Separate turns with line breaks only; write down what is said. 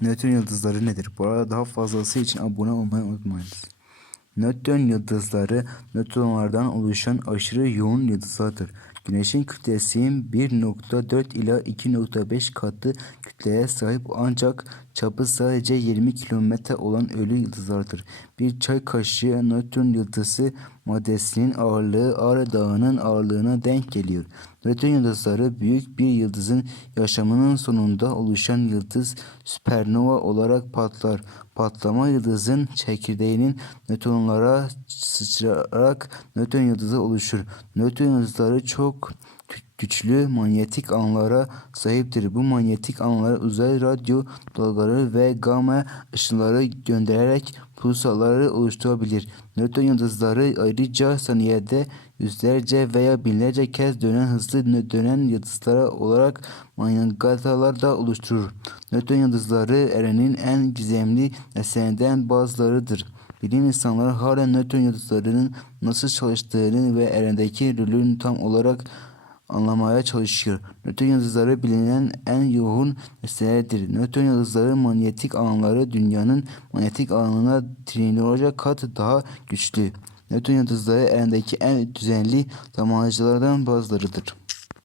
Nötron yıldızları nedir? Bu arada daha fazlası için abone olmayı unutmayınız. Nötron yıldızları nötronlardan oluşan aşırı yoğun yıldızlardır. Güneşin kütlesinin 1.4 ila 2.5 katı kütleye sahip ancak çapı sadece 20 kilometre olan ölü yıldızlardır. Bir çay kaşığı nötron yıldızı maddesinin ağırlığı Ağrı Dağı'nın ağırlığına denk geliyor. Nötron yıldızları büyük bir yıldızın yaşamının sonunda oluşan yıldız süpernova olarak patlar. Patlama yıldızın çekirdeğinin nötronlara sıçrayarak nötron yıldızı oluşur. Nötron yıldızları çok gü- güçlü manyetik alanlara sahiptir. Bu manyetik alanlar uzay radyo dalgaları ve gamma ışınları göndererek pulsarları oluşturabilir. Nötron yıldızları ayrıca saniyede yüzlerce veya binlerce kez dönen hızlı dönen yıldızlar olarak manyetikalar da oluşturur. Nötron yıldızları evrenin en gizemli nesnelerinden bazılarıdır. Bilim insanları hala nötron yıldızlarının nasıl çalıştığını ve evrendeki rolünü tam olarak anlamaya çalışıyor. Nötron yıldızları bilinen en yoğun nesnelerdir. Nötron yıldızları manyetik alanları dünyanın manyetik alanına trilyonlarca kat daha güçlü. Nötron yıldızları evrendeki en düzenli zamanlayıcılardan bazılarıdır.